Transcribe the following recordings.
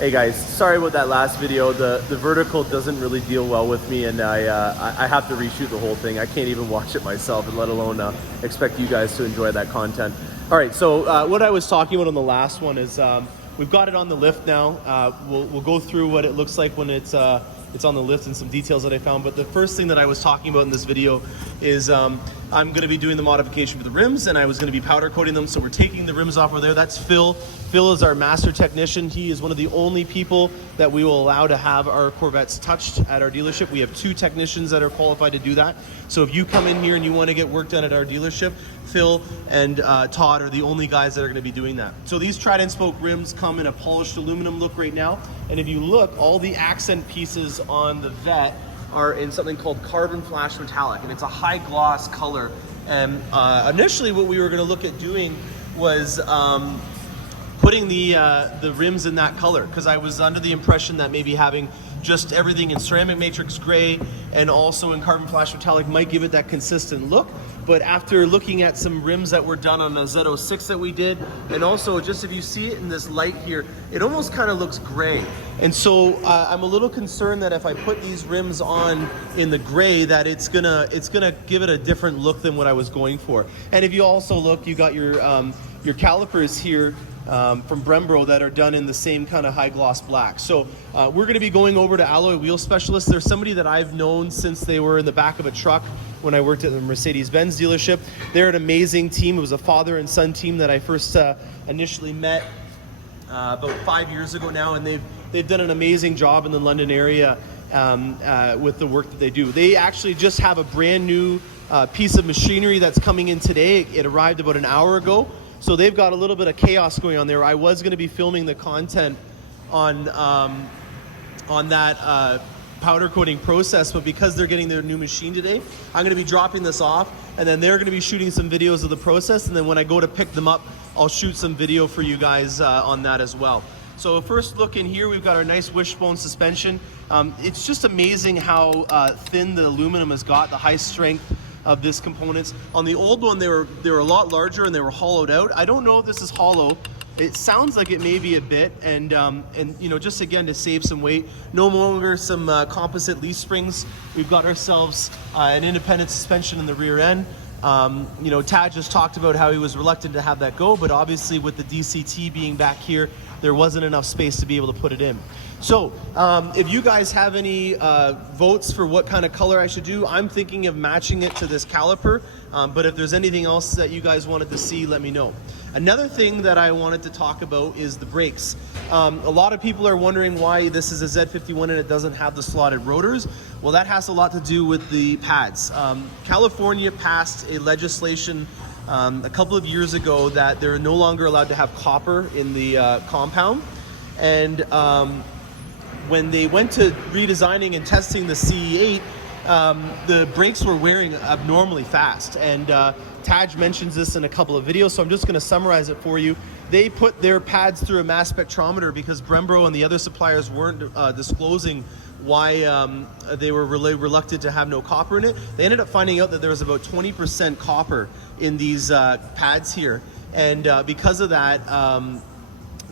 Hey guys, sorry about that last video. The vertical doesn't really deal well with me, and I have to reshoot the whole thing. I can't even watch it myself, and let alone expect you guys to enjoy that content. All right, so what I was talking about on the last one is we've got it on the lift now. We'll go through what it looks like when it's on the lift and some details that I found. But the first thing that I was talking about in this video is I'm going to be doing the modification for the rims, and I was going to be powder coating them. So we're taking the rims off over there. That's Phil. Phil is our master technician. He is one of the only people that we will allow to have our Corvettes touched at our dealership. We have 2 technicians that are qualified to do that. So if you come in here and you want to get work done at our dealership, Phil and Todd are the only guys that are going to be doing that. So these Trident spoke rims come in a polished aluminum look right now. And if you look, all the accent pieces on the Vette are in something called carbon flash metallic, and it's a high gloss color. And initially what we were going to look at doing was putting the rims in that color, because I was under the impression that maybe having just everything in ceramic matrix gray and also in carbon flash metallic might give it that consistent look. But after looking at some rims that were done on a Z06 that we did, and also just if you see it in this light here, it almost kind of looks gray. And so I'm a little concerned that if I put these rims on in the gray, that it's gonna give it a different look than what I was going for. And if you also look, you got your calipers here from Brembo that are done in the same kind of high gloss black. So we're going to be going over to Alloy Wheel Specialists. There's somebody that I've known since they were in the back of a truck when I worked at the Mercedes-Benz dealership. They're an amazing team. It was a father and son team that I first initially met about 5 years ago now, and they've done an amazing job in the London area with the work that they do. They actually just have a brand new piece of machinery that's coming in today. It arrived about an hour ago. So they've got a little bit of chaos going on there. I was going to be filming the content on that powder coating process, but because they're getting their new machine today, I'm going to be dropping this off, and then they're going to be shooting some videos of the process, and then when I go to pick them up, I'll shoot some video for you guys on that as well. So first look in here, we've got our nice Wishbone suspension. It's just amazing how thin the aluminum has got, the high strength of this components. On the old one, they were a lot larger and they were hollowed out. I don't know if this is hollow. It sounds like it may be a bit, and you know, just again to save some weight, no longer some composite leaf springs. We've got ourselves an independent suspension in the rear end. You know, Tad just talked about how he was reluctant to have that go, but obviously with the DCT being back here, there wasn't enough space to be able to put it in. So if you guys have any votes for what kind of color I should do, I'm thinking of matching it to this caliper, but if there's anything else that you guys wanted to see, let me know. Another thing that I wanted to talk about is the brakes. A lot of people are wondering why this is a Z51 and it doesn't have the slotted rotors. Well, that has a lot to do with the pads. California passed a legislation a couple of years ago that they're no longer allowed to have copper in the compound. And when they went to redesigning and testing the C8, the brakes were wearing abnormally fast. And Taj mentions this in a couple of videos, so I'm just going to summarize it for you. They put their pads through a mass spectrometer because Brembo and the other suppliers weren't disclosing why they were really reluctant to have no copper in it. They ended up finding out that there was about 20% copper in these pads here. And because of that,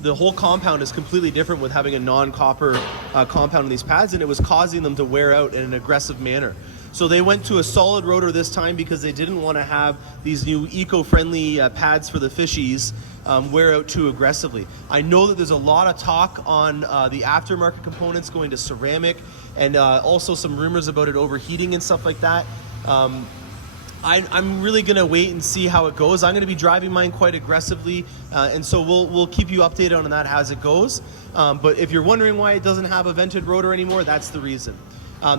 the whole compound is completely different with having a non-copper compound in these pads, and it was causing them to wear out in an aggressive manner. So they went to a solid rotor this time because they didn't want to have these new eco-friendly pads for the fishies wear out too aggressively. I know that there's a lot of talk on the aftermarket components going to ceramic, and also some rumors about it overheating and stuff like that. I'm really gonna wait and see how it goes. I'm gonna be driving mine quite aggressively, and so we'll keep you updated on that as it goes. But if you're wondering why it doesn't have a vented rotor anymore, that's the reason.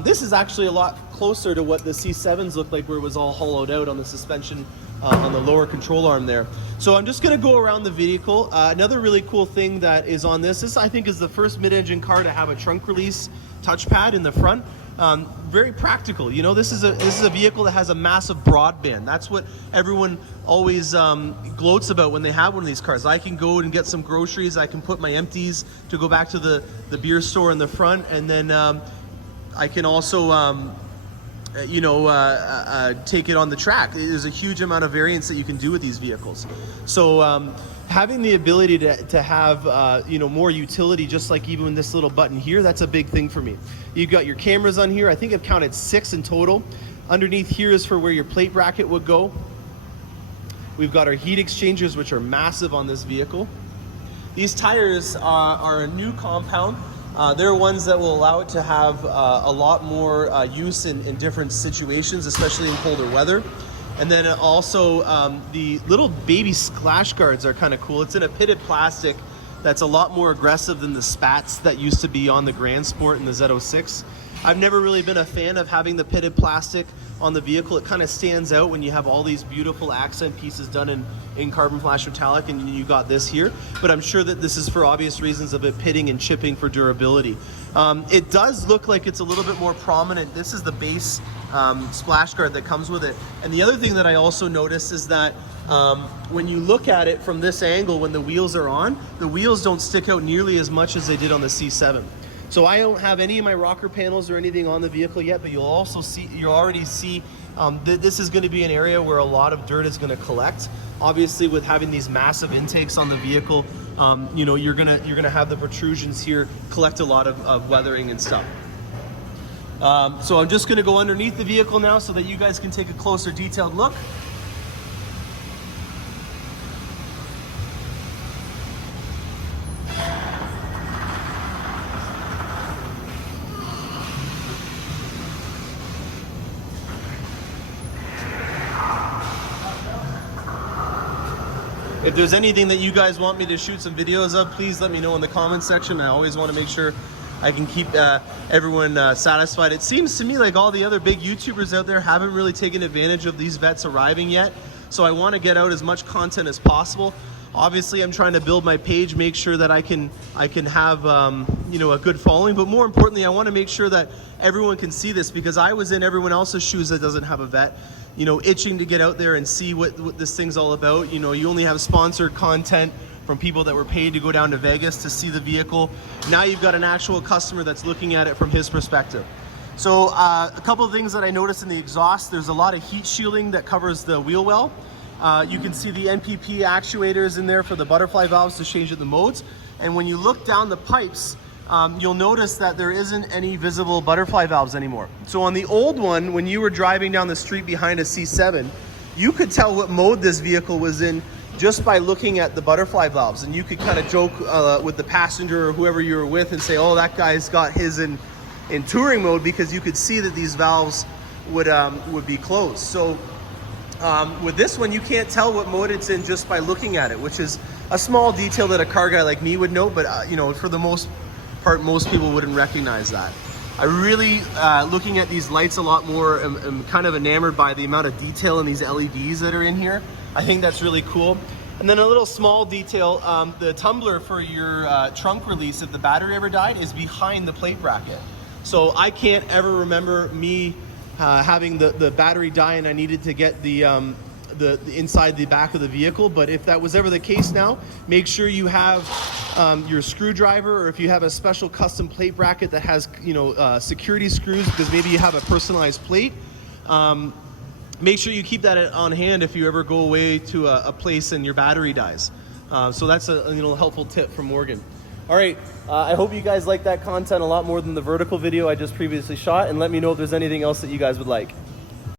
This is actually a lot closer to what the C7s looked like, where it was all hollowed out on the suspension on the lower control arm there. So I'm just gonna go around the vehicle. Another really cool thing that is on this I think is the first mid-engine car to have a trunk release touchpad in the front. Very practical. You know, this is a vehicle that has a massive broadband. That's what everyone always gloats about when they have one of these cars. I can go and get some groceries. I can put my empties to go back to the beer store in the front, and then I can also take it on the track. There's a huge amount of variance that you can do with these vehicles. So having the ability to have you know, more utility, just like even this little button here, that's a big thing for me. You've got your cameras on here. I think I've counted 6 in total. Underneath here is for where your plate bracket would go. We've got our heat exchangers, which are massive on this vehicle. These tires are a new compound. They're ones that will allow it to have a lot more use in different situations, especially in colder weather. And then also the little baby splash guards are kind of cool. It's in a pitted plastic that's a lot more aggressive than the spats that used to be on the Grand Sport and the Z06. I've never really been a fan of having the pitted plastic on the vehicle. It kind of stands out when you have all these beautiful accent pieces done in carbon flash metallic, and you got this here. But I'm sure that this is for obvious reasons of it pitting and chipping for durability. It does look like it's a little bit more prominent. This is the base splash guard that comes with it. And the other thing that I also noticed is that when you look at it from this angle, when the wheels are on, the wheels don't stick out nearly as much as they did on the C7. So I don't have any of my rocker panels or anything on the vehicle yet, but you'll already see that this is going to be an area where a lot of dirt is going to collect. Obviously, with having these massive intakes on the vehicle, you know, you're gonna have the protrusions here collect a lot of weathering and stuff. So I'm just going to go underneath the vehicle now so that you guys can take a closer detailed look. If there's anything that you guys want me to shoot some videos of, please let me know in the comments section. I always want to make sure I can keep everyone satisfied. It seems to me like all the other big YouTubers out there haven't really taken advantage of these vets arriving yet. So I want to get out as much content as possible. Obviously, I'm trying to build my page, make sure that I can have you know, a good following. But more importantly, I want to make sure that everyone can see this, because I was in everyone else's shoes that doesn't have a vet, you know, itching to get out there and see what this thing's all about. You know, you only have sponsored content from people that were paid to go down to Vegas to see the vehicle. Now you've got an actual customer that's looking at it from his perspective. So a couple of things that I noticed in the exhaust: there's a lot of heat shielding that covers the wheel well. You can see the NPP actuators in there for the butterfly valves to change the modes. And when you look down the pipes, you'll notice that there isn't any visible butterfly valves anymore. So on the old one, when you were driving down the street behind a C7, you could tell what mode this vehicle was in just by looking at the butterfly valves. And you could kind of joke with the passenger or whoever you were with and say, oh, that guy's got his in touring mode, because you could see that these valves would be closed. So with this one, you can't tell what mode it's in just by looking at it, which is a small detail that a car guy like me would know, but you know, for the most part, most people wouldn't recognize that. I really, looking at these lights a lot more, am kind of enamored by the amount of detail in these LEDs that are in here. I think that's really cool. And then a little small detail, the tumbler for your trunk release, if the battery ever died, is behind the plate bracket. So I can't ever remember me having the battery die and I needed to get the inside the back of the vehicle. But if that was ever the case now, make sure you have your screwdriver, or if you have a special custom plate bracket that has, you know, security screws, because maybe you have a personalized plate, make sure you keep that on hand if you ever go away to a place and your battery dies. So that's a helpful tip from Morgan. All right, I hope you guys like that content a lot more than the vertical video I just previously shot, and let me know if there's anything else that you guys would like.